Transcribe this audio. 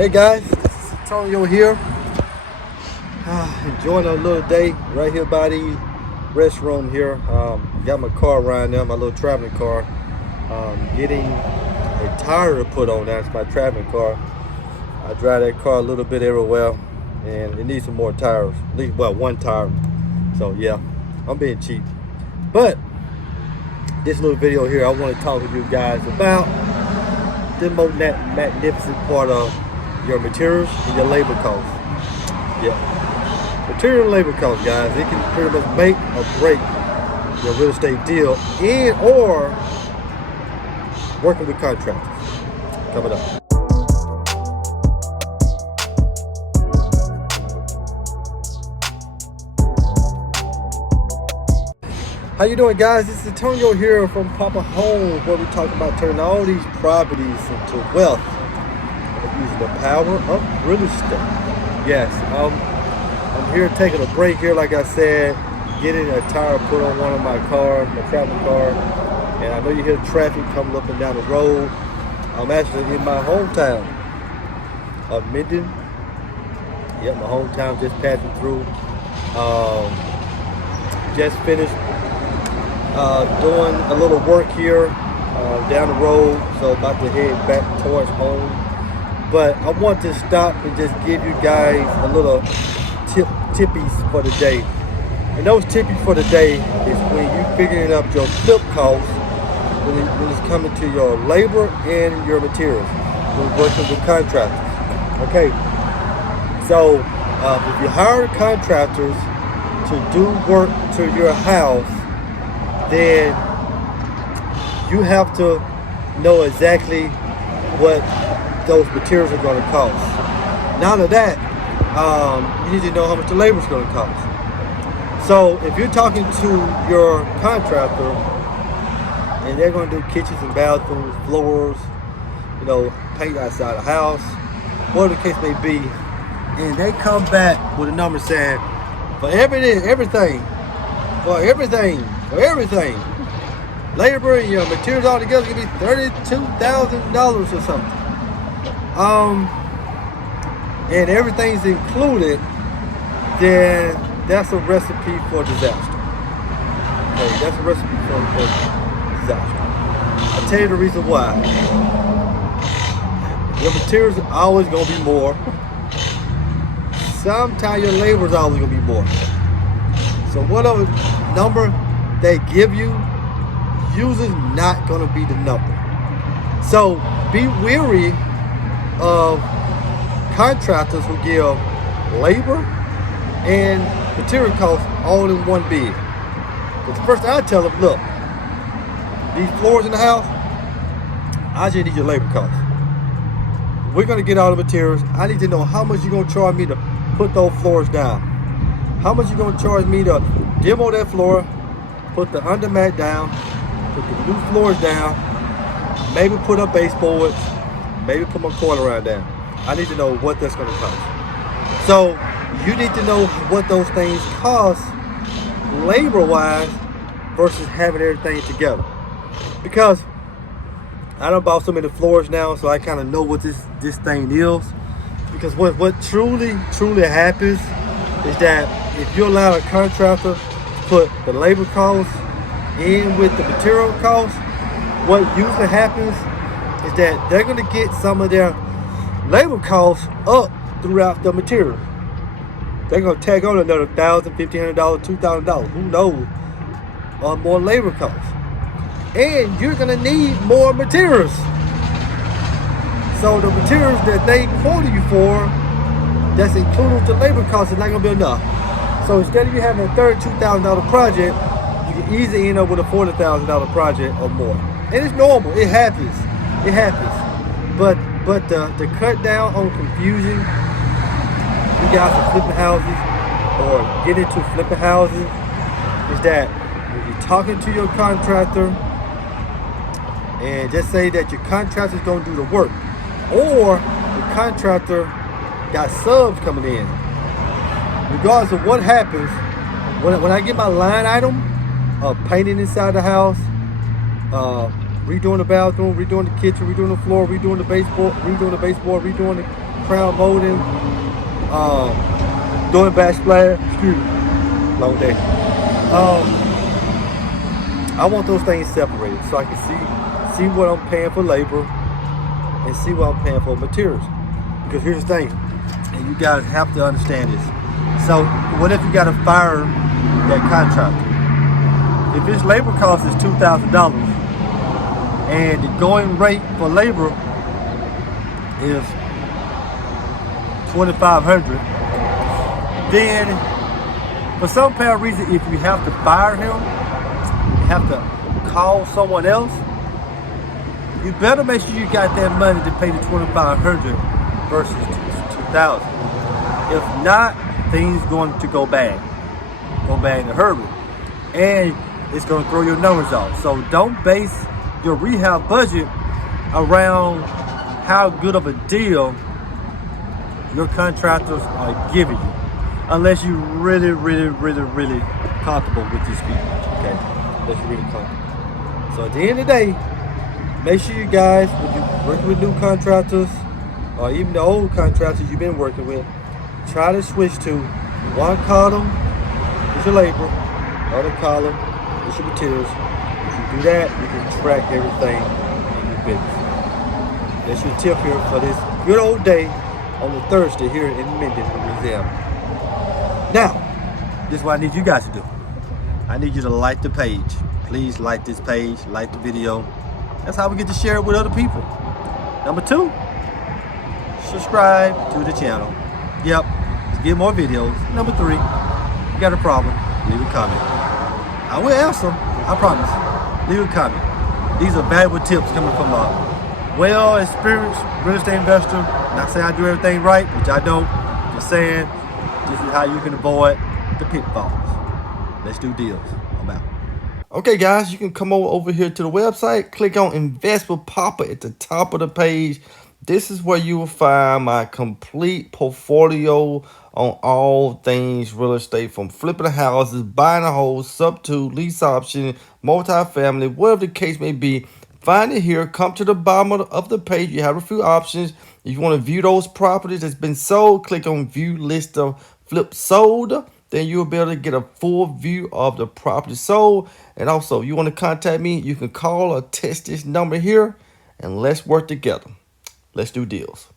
Hey guys, this is Antonio here. Enjoying a little day right here by the restroom here. Got my car around there, my little traveling car. Getting a tire to put on. That's my traveling car. I drive that car a little bit everywhere, and it needs some more tires. At least, well, one tire. So yeah, I'm being cheap. But this little video here, I want to talk to you guys about the most magnificent part of your materials and your labor costs. Yeah, material and labor costs, guys. It can pretty much make or break your real estate deal and or working with contractors. Coming up. How you doing, guys? This is Antonio here from Poppa Home, where we talk about turning all these properties into wealth using the power of real estate. Yes, I'm here taking a break here, like I said, getting a tire put on one of my cars, my traveling car, and I know you hear traffic coming up and down the road. I'm actually in my hometown of Minden. Yep, my hometown, just passing through. Just finished doing a little work here down the road, so about to head back towards home. But I want to stop and just give you guys a little tippies for the day. And those tippies for the day is when you figuring up your flip costs when it's coming to your labor and your materials when working with contractors. Okay, so if you hire contractors to do work to your house, then you have to know exactly what those materials are going to cost. Not only that, you need to know how much the labor is going to cost. So if you're talking to your contractor and they're going to do kitchens and bathrooms, floors, paint outside the house, whatever the case may be, and they come back with a number saying, for everything, labor and your materials all together can be $32,000 or something. And everything's included, then that's a recipe for disaster. Okay, that's a recipe for disaster. I'll tell you the reason why. Your materials are always gonna be more. Sometimes your labor is always gonna be more. So whatever number they give you, usually not going to be the number. So be wary of contractors who give labor and material costs all in one bid. But the first thing I tell them, look, these floors in the house, I just need your labor costs. We're going to get all the materials. I need to know how much you're going to charge me to put those floors down. How much you going to charge me to demo that floor, put the undermat down, put the new floors down, maybe put up baseboards, maybe put my corner around down. I need to know what that's going to cost. So you need to know what those things cost labor-wise versus having everything together. Because I done bought so many floors now, so I kind of know what this thing is. Because what truly happens is that if you allow a contractor to put the labor costs in with the material costs, what usually happens is that they're going to get some of their labor costs up throughout the material. They're going to tag on another $1,000, $1,500, $2,000, who knows, on more labor costs. And you're going to need more materials. So the materials that they quoted you for, that's included the labor costs, is not going to be enough. So instead of you having a $32,000 project, you can easily end up with a $40,000 project or more. And it's normal. It happens. It happens. But to cut down on confusion, you guys are flipping houses or get into flipping houses, is that when you're talking to your contractor and just say that your contractor is going to do the work, or the contractor got subs coming in. Regardless of what happens, when I get my line item of painting inside the house, redoing the bathroom, redoing the kitchen, redoing the floor, redoing the baseboard, redoing the crown molding, doing backsplash. Excuse me, long day. I want those things separated so I can see what I'm paying for labor and see what I'm paying for materials. Because here's the thing, and you guys have to understand this. So what if you got to fire that contractor? If his labor cost is $2,000 and the going rate for labor is $2,500, then for some apparent reason, if you have to fire him, you have to call someone else, you better make sure you got that money to pay the $2,500 versus $2,000. If not, things going to go bad in a hurry, and it's going to throw your numbers off. So don't base your rehab budget around how good of a deal your contractors are giving you, unless you're really comfortable with these people. Okay, unless you're really comfortable. So at the end of the day, make sure you guys, when you're working with new contractors or even the old contractors you've been working with, try to switch to one column is your labor, another column is your materials. If you do that, you can track everything in your business. That's your tip here for this good old day on the Thursday here in Minden, Louisiana. Now, this is what I need you guys to do. I need you to like the page. Please like this page, like the video. That's how we get to share it with other people. Number 2, subscribe to the channel. Yep, to get more videos. Number 3, you got a problem, leave a comment. I will answer, I promise. Leave a comment. These are valuable tips coming from a well-experienced real estate investor. Not saying I do everything right, which I don't. Just saying, this is how you can avoid the pitfalls. Let's do deals. I'm out. Okay, guys, you can come over here to the website, click on Invest with Poppa at the top of the page. This is where you will find my complete portfolio on all things real estate, from flipping houses, buying a home, sub-2, lease option, multifamily, whatever the case may be. Find it here. Come to the bottom of the page. You have a few options. If you want to view those properties that's been sold, click on View List of Flip Sold. Then you'll be able to get a full view of the property sold. And also, if you want to contact me, you can call or text this number here, and let's work together. Let's do deals.